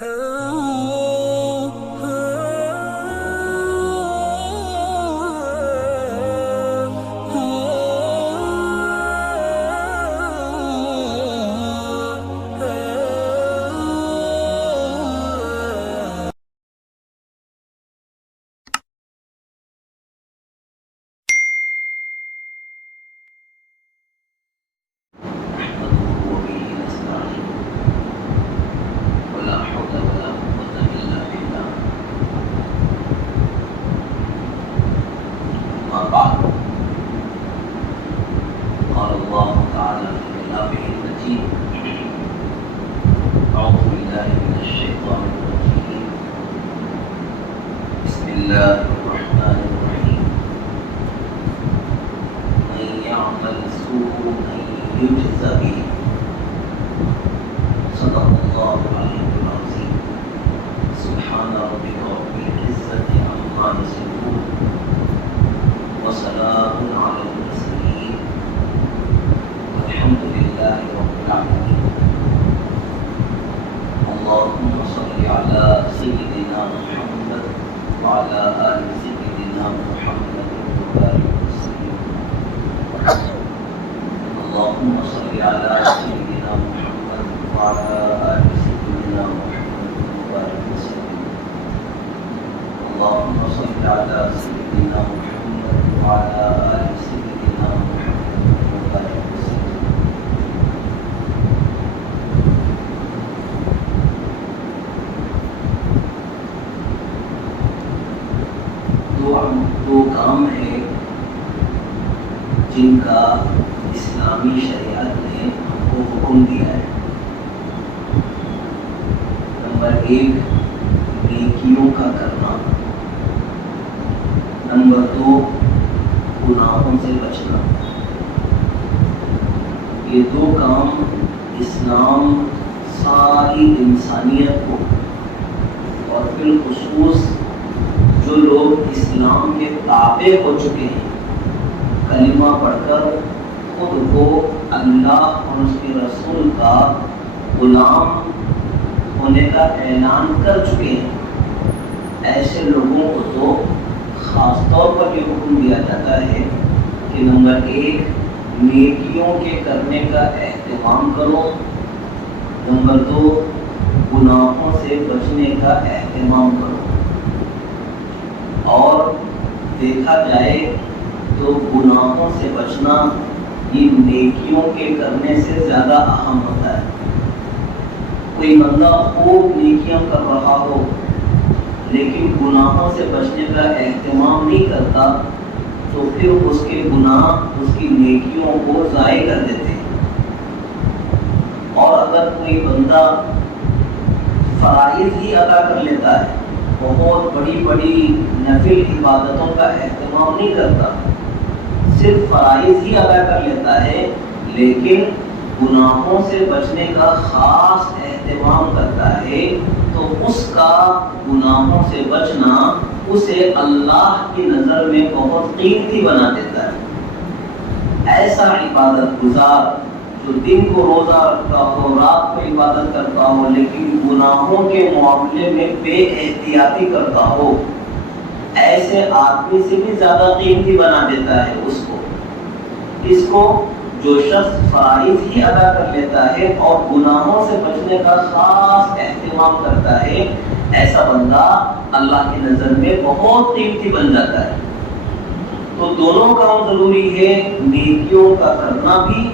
دو کام ہے جن کا اسلامی شریعت نے ہم کو حکم دیا ہے۔ نمبر 1 نیکیوں کا کرنا، نمبر 2 گناہوں سے بچنا۔ یہ دو کام اسلام ساری انسانیت کو اور بالخصوص جو لوگ اسلام کے تابع ہو چکے ہیں، کلمہ پڑھ کر خود کو اللہ اور اس کے رسول کا غلام ہونے کا اعلان کر چکے ہیں، ایسے لوگوں کو تو خاص طور پر یہ حکم دیا جاتا ہے کہ نمبر 1 نیکیوں کے کرنے کا اہتمام کرو، نمبر 2 گناہوں سے بچنے کا اہتمام کرو۔ اور دیکھا جائے تو گناہوں سے بچنا یہ نیکیوں کے کرنے سے زیادہ اہم ہوتا ہے۔ کوئی بندہ خوب نیکیاں کر رہا ہو لیکن گناہوں سے بچنے کا اہتمام نہیں کرتا تو پھر اس کے گناہ اس کی نیکیوں کو ضائع کر دیتے ہیں۔ اور اگر کوئی بندہ فرائض ہی ادا کر لیتا ہے، بہت بڑی بڑی نفل عبادتوں کا اہتمام نہیں کرتا، صرف فرائض ہی ادا کر لیتا ہے لیکن گناہوں سے بچنے کا خاص اہتمام کرتا ہے، تو اس کا گناہوں سے بچنا اسے اللہ کی نظر میں بہت قیمتی بنا دیتا ہے۔ ایسا عبادت گزار جو دن کو روزہ رکھتا ہو، رات کو عبادت کرتا ہو لیکن گناہوں کے معاملے میں بے احتیاطی کرتا ہو، ایسے آدمی سے بھی زیادہ قیمتی بنا دیتا ہے اس کو جو شخص فرائض ہی ادا کر لیتا ہے اور گناہوں سے بچنے کا خاص اہتمام کرتا ہے، ایسا بندہ اللہ کی نظر میں بہت قیمتی بن جاتا ہے۔ تو دونوں کام ضروری ہے، نیکیوں کا کرنا بھی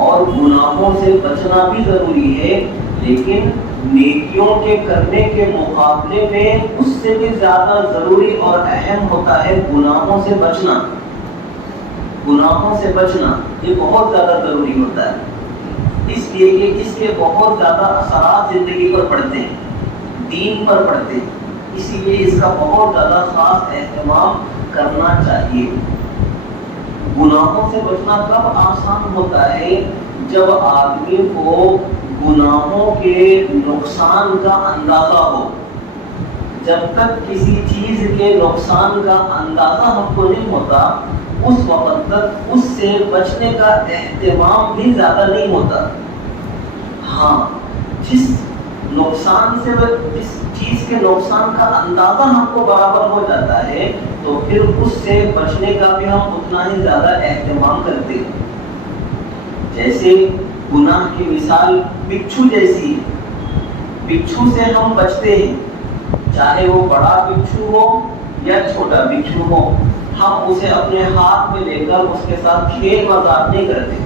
اور گناہوں سے بچنا بھی ضروری ہے، لیکن نیکیوں کے کرنے کے مقابلے میں اس سے بھی زیادہ ضروری اور اہم ہوتا ہے گناہوں سے بچنا۔ گناہوں سے بچنا یہ بہت زیادہ ضروری ہوتا ہے، اس لیے کہ اس کے بہت زیادہ اثرات زندگی پر پڑتے ہیں، دین پر پڑتے ہیں، اسی لیے اس کا بہت زیادہ خاص اہتمام کرنا چاہیے۔ گناہوں سے بچنا کب آسان ہوتا ہے؟ جب آدمی کو گناہوں کے نقصان کا اندازہ ہو۔ جب تک کسی چیز کے نقصان کا اندازہ ہم کو نہیں ہوتا، اس وقت تک اس سے بچنے کا اہتمام بھی زیادہ نہیں ہوتا۔ ہاں، جس نقصان سے جس چیز کے نقصان کا اندازہ ہم کو برابر ہو جاتا ہے تو پھر اس سے بچنے کا بھی ہم اتنا ہی زیادہ اہتمام کرتے ہیں. جیسے گناہ کی مثال بچھو جیسی ہے. بچھو سے ہم بچتے ہیں، چاہے وہ بڑا بچھو ہو یا چھوٹا بچھو ہو، ہم اسے اپنے ہاتھ میں لے کر اس کے ساتھ کھیل مذاق نہیں کرتے.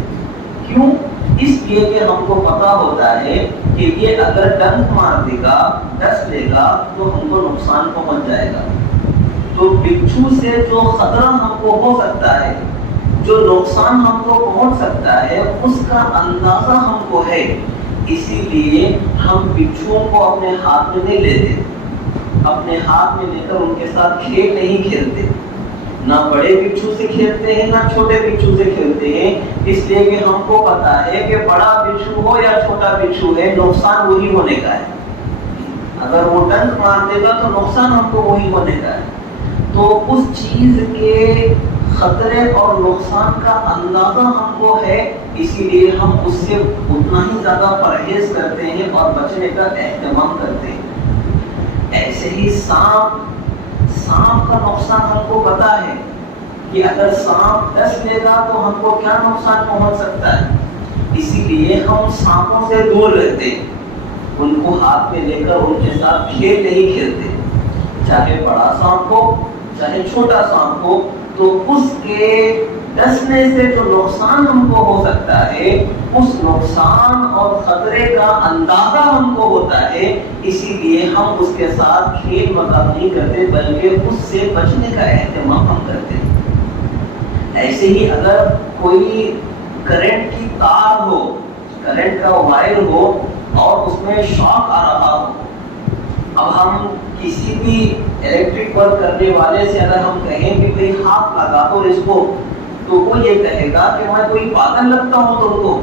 کیوں؟ اس لیے کہ ہم کو پتا ہوتا ہے کہ یہ اگر ڈنک مار دے گا، ڈس لے گا تو ہم کو نقصان پہنچ جائے گا. تو بچھو سے جو خطرہ ہم کو ہو سکتا ہے، جو نقصان ہم کو پہنچ سکتا ہے، اس کا اندازہ ہم کو ہے. اسی لیے ہم بچھوؤں کو اپنے ہاتھ میں نہیں لیتے، اپنے ہاتھ میں لے کر ان کے ساتھ کھیل نہیں کھیلتے. نہ بڑے بچھو سے کھیلتے ہیں نہ چھوٹے بچھو سے کھیلتے ہیں، اس لیے کہ ہم کو پتا ہے کہ بڑا بچھو ہو یا چھوٹا بچھو ہے، نقصان وہی ہونے کا ہے. اگر وہ ڈنک مار دے گا تو نقصان ہم کو وہی ہونے کا ہے. تو اس چیز کے خطرے اور نقصان کا اندازہ ہم کو ہے، اسی لیے ہم اس سے اتنا ہی زیادہ پرہیز کرتے ہیں اور بچنے کا اہتمام کرتے ہیں. ایسے ہی سانپ کا نقصان ہم کو پتا ہے کہ اگر سانپ ڈس لے گا تو ہم کو کیا نقصان پہنچ سکتا ہے. اسی لیے ہم سانپوں سے دور رہتے ہیں، ان کو ہاتھ میں لے کر ان کے ساتھ کھیل نہیں کھیلتے. چاہے بڑا سانپ ہو چاہے چھوٹا سانپ ہو، تو اس کے ڈسنے سے جو نقصان ہم کو ہو سکتا ہے، اس نقصان اور خطرے کا اندازہ ہم کو ہوتا ہے. اسی لیے ہم اس کے ساتھ کھیل مذاق نہیں کرتے بلکہ اس سے بچنے کا اہتمام ہم کرتے ہیں. ایسے ہی اگر کوئی کرنٹ کی تار ہو، کرنٹ کا وائر ہو اور اس میں شاک آ رہا ہو، اب ہم کسی بھی الیکٹرک ورک کرنے والے سے اگر ہم کہیں کہ بھئی ہاتھ لگا دو اس کو، تو وہ یہ کہے گا کہ میں کوئی پاگل لگتا ہوں تم کو.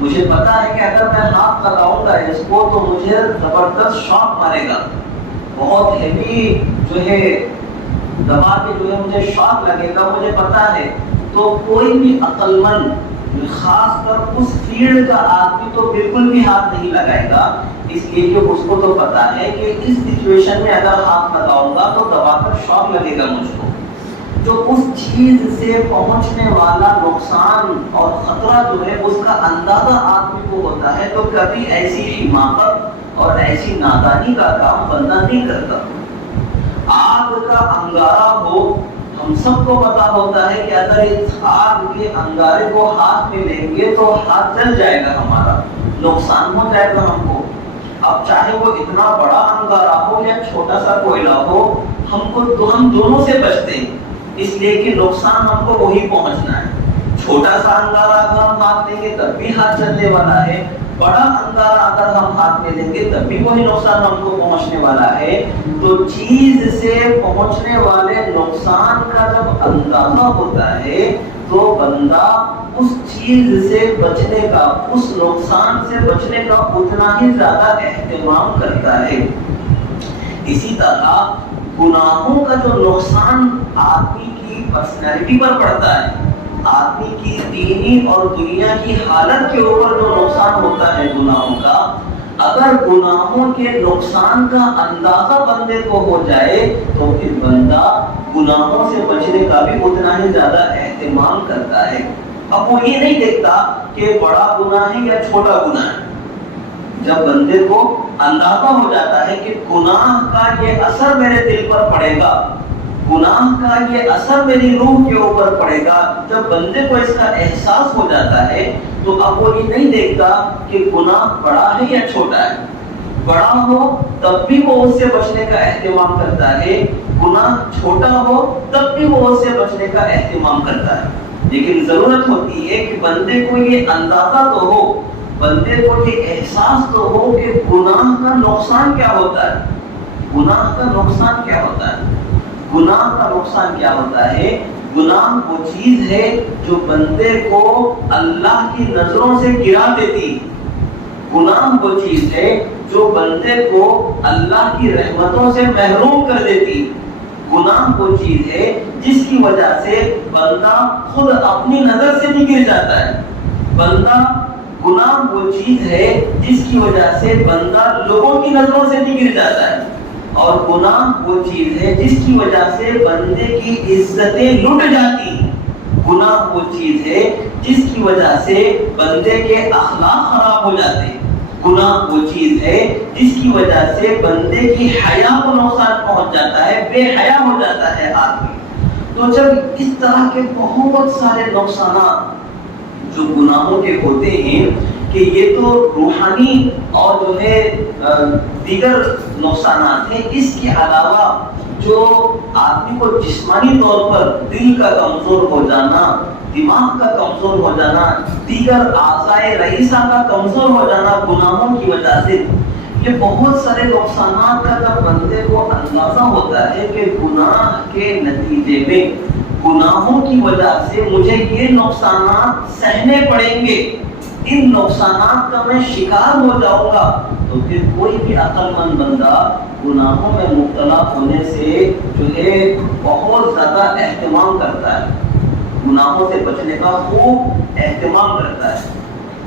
مجھے پتا ہے کہ اگر میں ہاتھ لگاؤں گا اس کو تو مجھے زبردست شاک مارے گا، بہت ہیوی جو ہے دبا کے جو ہے مجھے شاک لگے گا، مجھے پتا ہے. تو کوئی بھی عقل مند، خاص کر اس فیلڈ کا آدمی تو بالکل بھی ہاتھ نہیں لگائے گا، اس لیے کہ اس کو تو پتا ہے کہ اس سچویشن میں اگر ہاتھ لگاؤں گا تو دبا کر شاک لگے گا مجھ کو. جو اس چیز سے پہنچنے والا نقصان اور خطرہ جو ہے اس کا اندازہ آدمی کو ہوتا ہے، تو کبھی ایسی حماقت اور ایسی نادانی کا کام بندہ نہیں کرتا. آگ کا انگارہ ہو، ہم سب کو پتا ہوتا ہے کہ اگر اس آگ کے انگارے کو ہاتھ میں لیں گے تو ہاتھ جل جائے گا، ہمارا نقصان ہو جائے گا ہم کو. اب چاہے وہ اتنا بڑا انگارہ ہو یا چھوٹا سا کوئلہ ہو، ہم دونوں سے بچتے ہیں، اس لیے کہ نقصان ہم کو وہی پہنچنا ہے. چھوٹا سا انگارہ اگر ہم ہاتھ لیں گے تب بھی ہاتھ چلنے والا ہے، بڑا انگارہ اگر ہم ہاتھ میں لیں گے تب بھی وہی نقصان ہم کو پہنچنے والا ہے. تو چیز سے پہنچنے والے نقصان کا جب اندازہ ہوتا ہے تو بندہ اس چیز سے بچنے کا، اس نقصان سے بچنے کا اتنا ہی زیادہ اہتمام کرتا ہے. اسی طرح گناہوں کا جو نقصان آدمی کی پرسنالٹی پر پڑتا ہے، آدمی کی دینی اور دنیا کی حالت کے اوپر جو نقصان ہوتا ہے گناہوں کا، اگر گناہوں کے نقصان کا اندازہ بندے کو ہو جائے تو پھر بندہ گناہوں سے بچنے کا بھی اتنا ہی زیادہ اہتمام کرتا ہے. اب وہ یہ نہیں دیکھتا کہ بڑا گناہ ہے یا چھوٹا گناہ ہے. جب بندے کو اندازہ ہو جاتا ہے کہ گناہ کا یہ اثر میرے دل پر پڑے گا، گناہ کا یہ اثر میری روح کے اوپر پڑے گا، جب بندے کو اس کا احساس ہو جاتا ہے تو اب وہ یہ نہیں دیکھتا کہ گناہ بڑا ہے یا چھوٹا ہے. بڑا ہو تب بھی وہ اس سے بچنے کا اہتمام کرتا ہے، گناہ چھوٹا ہو تب بھی وہ اس سے بچنے کا اہتمام کرتا ہے. لیکن ضرورت ہوتی ہے کہ بندے کو یہ اندازہ تو ہو، بندے کو یہ احساس تو ہو کہ گناہ کا نقصان کیا ہوتا ہے. گناہ کا نقصان کیا ہوتا ہے؟ گناہ کا نقصان کیا ہوتا ہے؟ گناہ وہ چیز ہے جو بندے کو اللہ کی نظروں سے گرا دیتی. گناہ وہ چیز ہے جو بندے کو اللہ کی رحمتوں سے محروم کر دیتی. گناہ وہ چیز ہے جس کی وجہ سے بندہ خود اپنی نظر سے بھی گر جاتا ہے. بندہ گناہ وہ چیز ہے جس کی وجہ سے بندہ لوگوں کی نظروں سے بگڑ جاتا ہے، اور گناہ وہ چیز ہے جس کی وجہ سے بندے کی عزتیں لٹ جاتی ہیں۔ گناہ وہ چیز ہے جس کی وجہ سے بندے کے اخلاق خراب ہو جاتے ہیں۔ گناہ وہ چیز ہے جس کی وجہ سے بندے کی حیا کو نقصان پہنچ جاتا ہے، بے حیا ہو جاتا ہے آدمی۔ تو جب اس طرح کے بہت سارے نقصانات جو گناہوں کے ہوتے ہیں کہ یہ تو روحانی اور جو ہے دیگر نقصانات ہیں، اس کے علاوہ جو آدمی کو جسمانی طور پر دل کا کمزور ہو جانا، دماغ کا کمزور ہو جانا، دیگر اعضائے رئیسہ کا کمزور ہو جانا گناہوں کی وجہ سے، یہ بہت سارے نقصانات کا جب بندے کو اندازہ ہوتا ہے کہ گناہ کے نتیجے میں، گناہوں کی وجہ سے مجھے یہ نقصانات سہنے پڑیں گے، ان نقصانات کا میں شکار ہو جاؤں گا، تو پھر کوئی بھی عقل مند بندہ گناہوں میں مبتلا ہونے سے جو ہے بہت زیادہ اہتمام کرتا ہے، گناہوں سے بچنے کا خوب اہتمام کرتا ہے۔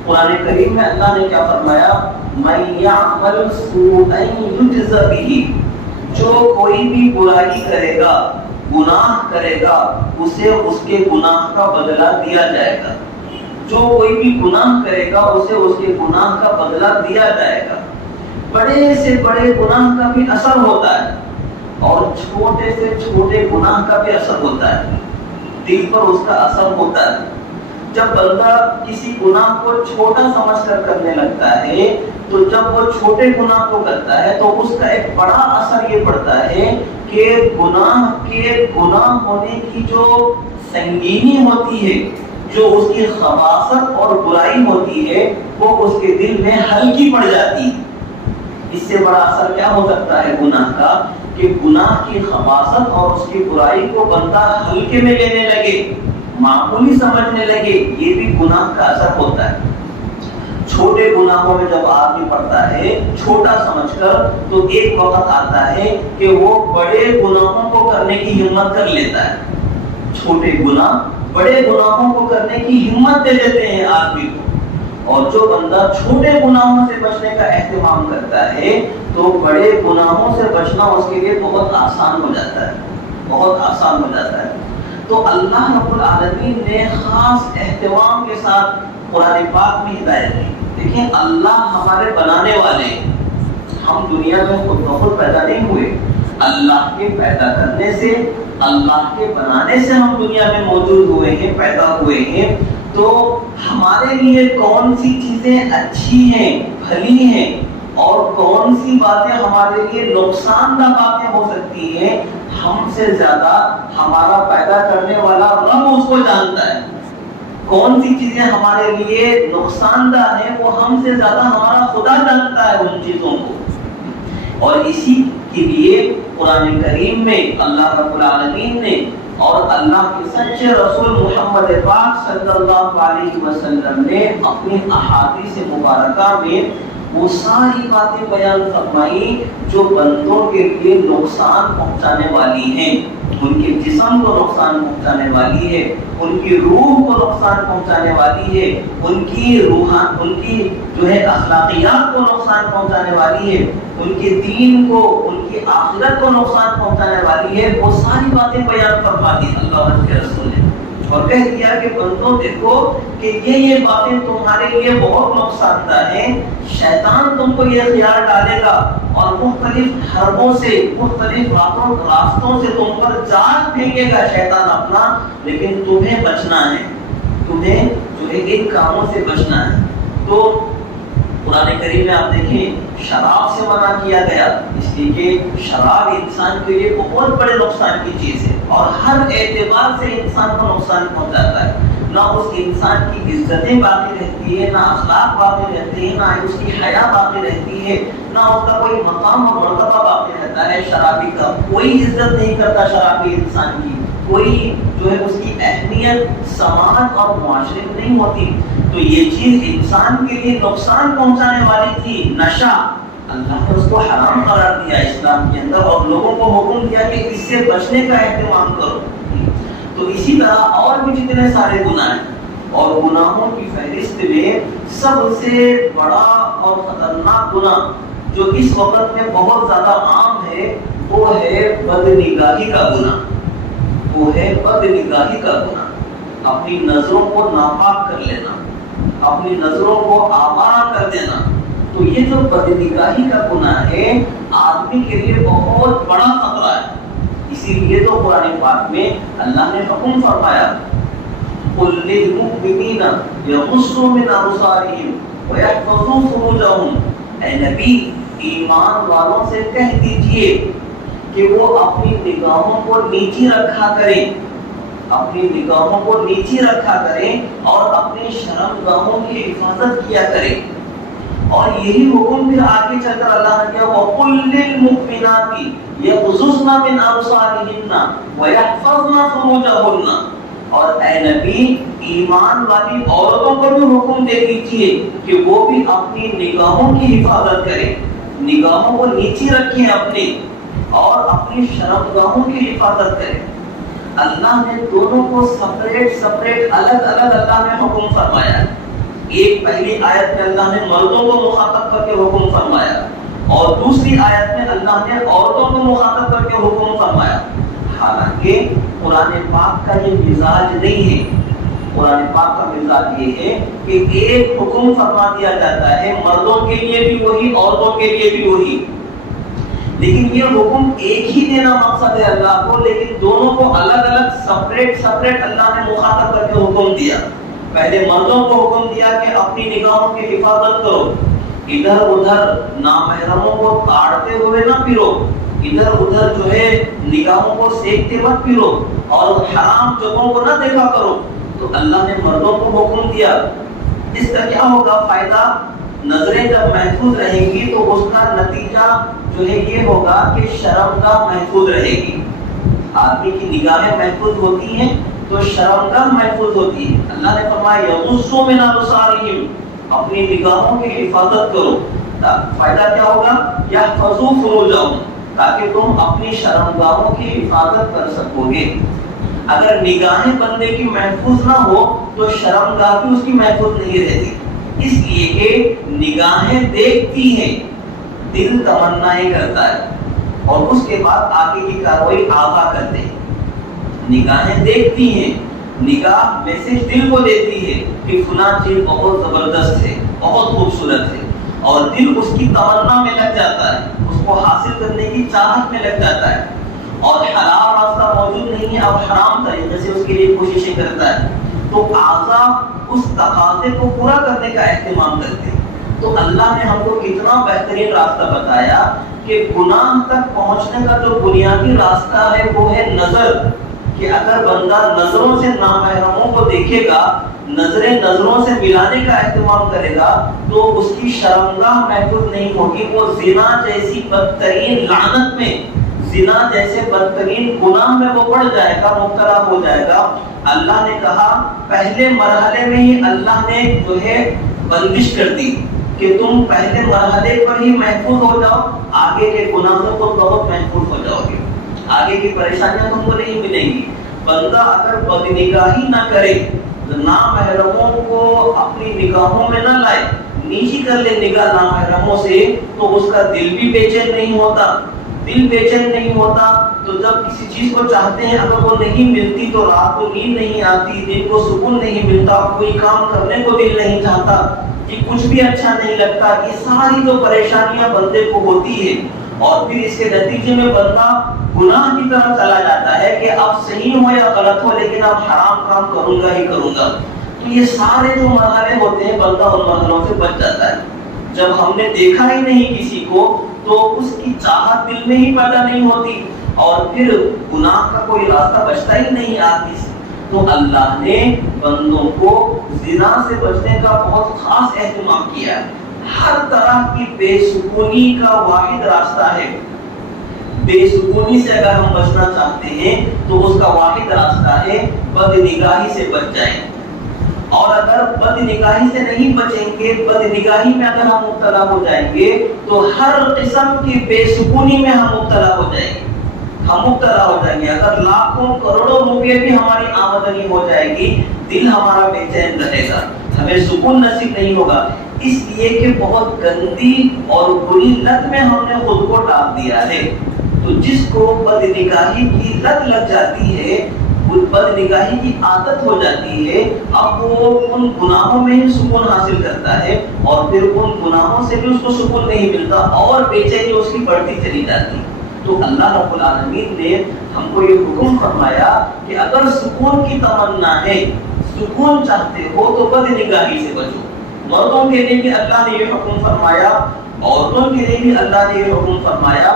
قرآن کریم میں اللہ نے کیا فرمایا؟ مَن يَعْمَلْ سُوءًا يُجْزَ بِهِ، جو کوئی بھی برائی کرے گا، گناہ کرے گا، اسے اس کے گناہ کا بدلہ دیا جائے گا۔ جو کوئی بھی گناہ کرے گا اسے اس کے گناہ کا بدلہ دیا جائے گا۔ بڑے سے بڑے گناہ کا بھی اثر ہوتا ہے اور چھوٹے سے چھوٹے گناہ کا بھی اثر ہوتا ہے، دل پر اس کا اثر ہوتا ہے۔ جب بندہ کسی گناہ کو چھوٹا سمجھ کر کرنے لگتا ہے تو جب وہ چھوٹے گناہ کو کرتا ہے تو اس کا ایک بڑا اثر یہ پڑتا ہے کہ گناہ ہونے کی جو سنگینی ہوتی ہے، جو اس کی خباثت اور برائی ہوتی ہے، وہ اس کے دل میں ہلکی پڑ جاتی ہے۔ اس سے بڑا اثر کیا ہو سکتا ہے گناہ کا کہ گناہ کی خباثت اور اس کی برائی کو بندہ ہلکے میں لینے لگے، معمولی سمجھنے لگے، یہ بھی گناہ کا اثر ہوتا ہے۔ چھوٹے گناہوں میں جب آدمی پڑتا ہے چھوٹا سمجھ کر، تو ایک وقت آتا ہے کہ وہ بڑے گناہوں کو کرنے کی ہمت کر لیتا ہے۔ چھوٹے گناہ بڑے گناہوں کو کرنے کی ہمت دے دیتے ہیں آدمی کو، اور جو بندہ چھوٹے گناہوں سے بچنے کا اہتمام کرتا ہے تو بڑے گناہوں سے بچنا اس کے لیے بہت آسان ہو جاتا ہے، بہت آسان ہو جاتا ہے۔ تو اللہ رب العالمین نے خاص اہتمام کے ساتھ قرآن پاک میں ہدایت دی۔ دیکھیں اللہ ہمارے بنانے والے، ہم دنیا میں خود بخود پیدا نہیں ہوئے، اللہ کے پیدا کرنے سے، اللہ کے بنانے سے ہم دنیا میں موجود ہوئے ہیں، پیدا ہوئے ہیں۔ تو ہمارے لیے کون سی چیزیں اچھی ہیں، بھلی ہیں، اور کون سی باتیں ہمارے لیے نقصان دہ باتیں ہو سکتی ہیں، ہم سے زیادہ ہمارا پیدا کرنے والا رب اس کو جانتا ہے۔ کون سی چیزیں ہمارے لیے نقصان دہ ہیں وہ ہم سے زیادہ ہمارا خدا جانتا ہے ان چیزوں کو۔ اور اسی کے لیے قرآن کریم میں اللہ رب العالمین نے اور اللہ کے سچے رسول محمد پاک صلی اللہ علیہ وسلم نے اپنی احادیث مبارکہ میں وہ ساری باتیں بیان فرمائی جو بندوں کے لیے نقصان پہنچانے والی ہیں، ان کے جسم کو نقصان پہنچانے والی ہے، ان کی روح کو نقصان پہنچانے والی ہے، ان کی جو ہے اخلاقیات کو نقصان پہنچانے والی ہے، ان کے دین کو، ان کی آخرت کو نقصان پہنچانے والی ہے۔ وہ ساری باتیں بیان فرما دی اللہ کے رسول نے، اور کہہ دیا کہ بندوں دیکھو کہ یہ باتیں تمہارے لیے بہت نقصان دہ ہیں، شیطان تم کو یہ خیال ڈالے گا اور مختلف حربوں سے، مختلف راستوں سے تم پر جال پھینکے گا شیطان اپنا، لیکن تمہیں بچنا ہے، تمہیں جو ہے ان کاموں سے بچنا ہے۔ تو قرآن کریم میں آپ دیکھیں شراب سے منع کیا گیا، اس لیے کہ شراب انسان کے لیے بہت بڑے نقصان کی چیز ہے اور ہر اعتبار سے انسان کو نقصان پہنچاتا ہے۔ نہ اس انسان کی عزتیں باقی رہتی ہے، نہ اخلاق باقی رہتے ہیں، نہ اس کی حیا باقی رہتی ہے، نہ اس کا کوئی مقام اور مرتبہ باقی رہتا ہے۔ شرابی کا کوئی عزت نہیں کرتا، شرابی انسان کی کوئی جو ہے اس کی اہمیت سماج اور معاشرے میں نہیں ہوتی۔ تو یہ چیز انسان کے لیے نقصان پہنچانے والی تھی، نشہ، اللہ نے اس کو حرام قرار دیا اسلام کے اندر اور لوگوں کو حکم دیا کہ اس سے بچنے کا اہتمام کرو۔ تو اسی طرح اور بھی جتنے سارے گناہ ہیں، اور گناہوں کی فہرست میں سب سے بڑا اور خطرناک گناہ جو اس وقت میں بہت زیادہ عام ہے وہ ہے بد نگاہی کا گناہ، وہ ہے بد نگاہی کا گناہ، اپنی نظروں کو ناپاک کر لینا، اپنی نظروں کو آوارہ کر دینا۔ تو یہ جو بد نگاہی کا گناہ ہے آدمی کے لیے بہت بڑا خطرہ ہے۔ اسی لیے تو قرآن پاک میں اللہ نے حکم فرمایا قُلْ لِلْمُؤْمِنِينَ يَغُضُّوا مِنْ أَبْصَارِهِمْ وَيَحْفَظُوا فُرُوجَهُمْ، اے نبی ایمان والوں سے کہہ دیجئے کہ وہ اپنی نگاہوں کو نیچی رکھا کریں، اپنی نگاہوں کو نیچی رکھا کریں اور اپنی شرمگاہوں کی حفاظت کیا کریں۔ اور یہی حکم پھر آگے چل کر اللہ نے کیا وَقُلْ لِلْمُؤْمِنَاتِ يَغْضُضْنَ مِنْ أَبْصَارِهِنَّ وَيَحْفَظْنَ فُرُوجَهُنَّ، اور اے نبی ایمان والی عورتوں کو بھی حکم دے دیجئے کہ وہ بھی اپنی نگاہوں کی حفاظت کریں، نگاہوں کو نیچی رکھیں اپنی اور اپنی شرمگاہوں کی حفاظت کریں۔ اللہ نے دونوں کو سپریٹ الگ الگ اللہ نے حکم فرمایا ہے۔ ایک پہلی آیت میں اللہ نے مردوں کو مخاطب کر کے حکم فرمایا اور دوسری آیت میں اللہ نے عورتوں کو مخاطب کر کے حکم فرمایا۔ حالانکہ قرآن پاک کا یہ مزاج نہیں ہے، قرآن پاک کا مزاج یہ ہے کہ ایک حکم فرما دیا جاتا ہے مردوں کے لیے بھی وہی عورتوں کے لیے بھی وہی، لیکن یہ حکم ایک ہی دینا مقصد ہے اللہ کو، لیکن دونوں کو الگ الگ سپریٹ اللہ نے مخاطب کر کے حکم دیا۔ پہلے مردوں کو حکم دیا کہ اپنی نگاہوں کی حفاظت کرو، ادھر ادھر نامحرموں کو تاڑتے ہوئے نہ پھرو، ادھر ادھر جو ہے نگاہوں کو سیکتے مت پھرو اور حرام جگہوں کو نہ دیکھا کرو۔ تو اللہ نے مردوں کو حکم دیا۔ اس کا کیا ہوگا فائدہ؟ نظریں جب محفوظ رہیں گی تو اس کا نتیجہ جو ہے یہ ہوگا کہ شرمگاہ محفوظ رہے گی۔ آدمی کی نگاہیں محفوظ ہوتی ہیں تو شرمگاہ محفوظ ہوتی ہے۔ اللہ نے فرمایا یغضوا من ابصارہم، اپنی نگاہوں کی حفاظت کرو۔ فائدہ کیا ہوگا؟ یحفظوا فروجہم، تاکہ تم اپنی شرمگاہوں کی حفاظت کر سکو گے۔ اگر نگاہیں بندے کی محفوظ نہ ہو تو شرمگاہ بھی اس کی محفوظ نہیں رہتی، اس لیے کہ نگاہیں دیکھتی ہیں، دل تمنائیں کرتا ہے اور اس کے بعد آگے کی کارروائی آگاہ کرتے ہیں۔ نگاہیں دیکھتی ہیں، نگاہ میسج دل کو دیتی ہے کہ فلاں چیز بہت زبردست ہے، بہت خوبصورت ہے، اور دل اس کی تمنا میں لگ جاتا ہے، اس کو حاصل کرنے کی چاہت میں لگ جاتا ہے، اور حلال راستہ موجود نہیں ہے اب حرام طریقے سے اس کے لیے کوششیں کرتا ہے، تو اعضاء اس تقاضے کو پورا کرنے کا اہتمام کرتے ہیں۔ تو اللہ نے ہم کو اتنا بہترین راستہ بتایا کہ گناہ تک پہنچنے کا جو بنیادی راستہ ہے وہ ہے نظر، کہ اگر بندہ نظروں سے نامحرموں کو دیکھے گا، نظریں نظروں سے ملانے کا اہتمام کرے گا تو اس کی شرمگاہ محفوظ نہیں ہوگی، وہ زنا جیسی بدترین لعنت میں، زنا جیسے بدترین گناہ میں وہ پڑ جائے گا، مبتلا ہو جائے گا۔ اللہ نے کہا پہلے مرحلے میں ہی اللہ نے جو ہے بندش کر دی کہ تم پہلے مرحلے پر ہی محفوظ ہو جاؤ، آگے کے گناہوں کو بہت محفوظ ہو جاؤ گے، آگے کی پریشانیاں تم کو نہیں ملیں گی۔ بندہ اگر بدنگاہی نہ کرے، نامحرموں کو اپنی نگاہوں میں نہ لائے، نیچی کر لے نگاہ نامحرموں سے، تو اس کا دل بھی بے چین نہیں ہوتا۔ دل بے چین نہیں ہوتا تو جب کسی چیز کو چاہتے ہیں اگر وہ نہیں ملتی تو رات کو نیند نہیں آتی، دل کو سکون نہیں ملتا، کوئی کام کرنے کو دل نہیں چاہتا، یہ کچھ بھی اچھا نہیں لگتا۔ یہ ساری جو پریشانیاں بندے کو ہوتی ہے اور پھر اس کے نتیجے میں بندہ گناہ کی طرف چلا جاتا ہے کہ اب صحیح ہو یا غلط ہو لیکن اب حرام کام کروں گا ہی کروں گا۔ تو یہ سارے جو مرحلے ہوتے ہیں بندہ ان مرحلوں سے بچ جاتا ہے۔ جب ہم نے دیکھا ہی نہیں کسی کو تو اس کی چاہت دل میں ہی پیدا نہیں ہوتی اور پھر گناہ کا کوئی راستہ بچتا ہی نہیں آدمی سے۔ تو اللہ نے بندوں کو زنا سے بچنے کا بہت خاص اہتمام کیا ہے۔ ہر طرح کی بے سکونی کا واحد راستہ ہے۔ بے سکونی سے اگر ہم بچنا چاہتے ہیں تو اس کا واحد راستہ ہے بد نگاہی سے بچ جائیں، اور اگر بد نگاہی سے نہیں بچیں گے، بد نگاہی میں اگر ہم مبتلا ہو جائیں گے تو ہر قسم کی بے سکونی میں ہم مبتلا ہو جائیں گے، ہم مبتلا ہو جائیں گے۔ اگر لاکھوں کروڑوں روپے بھی ہماری آمدنی ہو جائے گی، دل ہمارا بے چین رہے گا، ہمیں سکون نصیب نہیں ہوگا، اس لیے کہ بہت گندی اور بری لت میں ہم نے خود کو ڈال دیا ہے۔ تو جس کو بد نگاہی کی لت لگ جاتی ہے، بد نگاہی کی عادت ہو جاتی ہے، اب وہ ان گناہوں میں ہی سکون حاصل کرتا ہے، اور پھر ان گناہوں سے بھی اس کو سکون نہیں ملتا، اور بے چینی اس کی بڑھتی چلی جاتی ہے۔ تو اللہ رب العالمین نے ہم کو یہ حکم فرمایا کہ اگر سکون کی تمنا ہے، سکون چاہتے ہو تو بد نگاہی سے بچو۔ مردوں کے لیے بھی اللہ نے یہ حکم فرمایا، عورتوں کے لیے بھی اللہ نے یہ حکم فرمایا۔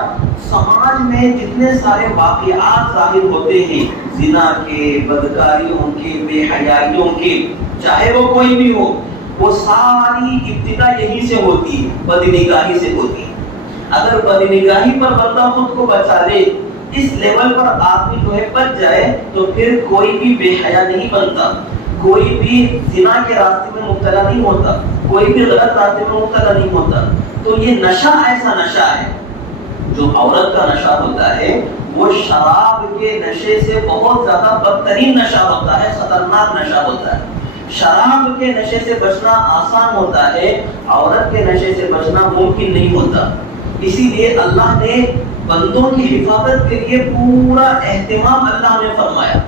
سماج میں جتنے سارے واقعات ظاہر ہوتے ہیں، زنا کے، بدکاریوں کے، بے حیائیوں کے، چاہے وہ کوئی بھی ہو، وہ ساری ابتدا یہی سے ہوتی ہے، بد نگاہی سے ہوتی ہے۔ اگر بد نگاہی پر بندہ خود کو بچا لے، اس لیول پر آدمی جو ہے بچ جائے، تو پھر کوئی بھی بے حیا نہیں بنتا، کوئی بھی زنا کے راستے میں مبتلا نہیں ہوتا، کوئی بھی غلط راستے میں مبتلا نہیں ہوتا۔ تو یہ نشہ ایسا نشہ ہے، جو عورت کا نشہ ہوتا ہے وہ شراب کے نشے سے بہت زیادہ بدترین نشہ ہوتا ہے، خطرناک نشہ ہوتا ہے۔ شراب کے نشے سے بچنا آسان ہوتا ہے، عورت کے نشے سے بچنا ممکن نہیں ہوتا۔ اسی لیے اللہ نے بندوں کی حفاظت کے لیے پورا اہتمام اللہ نے فرمایا،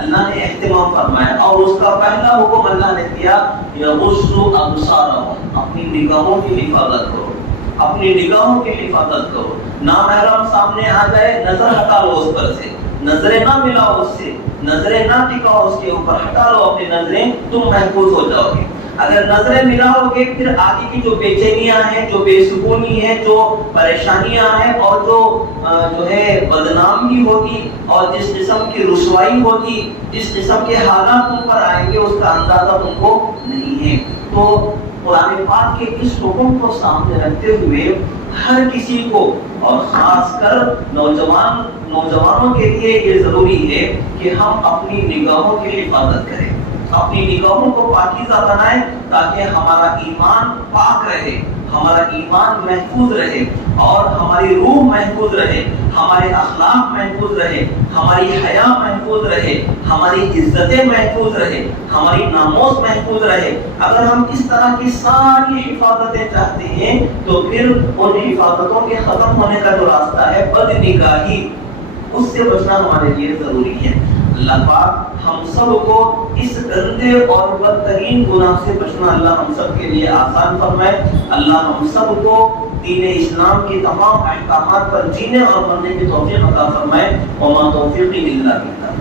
اللہ نے اہتمام فرمایا، اور اس کا پہلا حکم اللہ نے دیا، یغضوا ابصارہم، اپنی نگاہوں کی حفاظت کرو، اپنی نگاہوں کی حفاظت کرو۔ نامحرم سامنے آ جائے، نظر ہٹا لو اس پر سے، نظریں نہ ملاؤ اس سے، نظریں نہ ٹکاؤ اس کے اوپر، ہٹا لو اپنی نظریں، تم محفوظ ہو جاؤ گے۔ اگر نظریں ملاؤ گے، پھر آگے کی جو بے چینیاں ہیں، جو بے سکونی ہے، جو پریشانیاں ہیں، اور جو ہے بدنامی ہوگی، اور جس قسم کی رسوائی ہوگی، جس قسم کے حالات تم پر آئیں گے، اس کا اندازہ تم کو نہیں ہے۔ تو قرآن پاک کے اس حکم کو سامنے رکھتے ہوئے ہر کسی کو، اور خاص کر نوجوانوں کے لیے یہ ضروری ہے کہ ہم اپنی نگاہوں کی حفاظت کریں، اپنی نگاہوں کو پاکیزہ بنائیں، تاکہ ہمارا ایمان پاک رہے، ہمارا ایمان محفوظ رہے، اور ہماری روح محفوظ رہے، ہمارے اخلاق محفوظ رہے، ہماری حیا محفوظ رہے، ہماری عزتیں محفوظ رہے، ہماری ناموس محفوظ رہے۔ اگر ہم اس طرح کی ساری حفاظتیں چاہتے ہیں، تو پھر ان حفاظتوں کے ختم ہونے کا جو راستہ ہے، بد نگاہی، اس سے بچنا ہمارے لیے ضروری ہے۔ اللہ پاک ہم سب کو اس گندے اور بدترین گناہ سے بچنا اللہ ہم سب کے لیے آسان فرمائے۔ اللہ ہم سب کو دین اسلام کی تمام احکامات پر جینے اور مرنے کی توفیق عطا فرمائے۔ وما توفیقی الا باللہ۔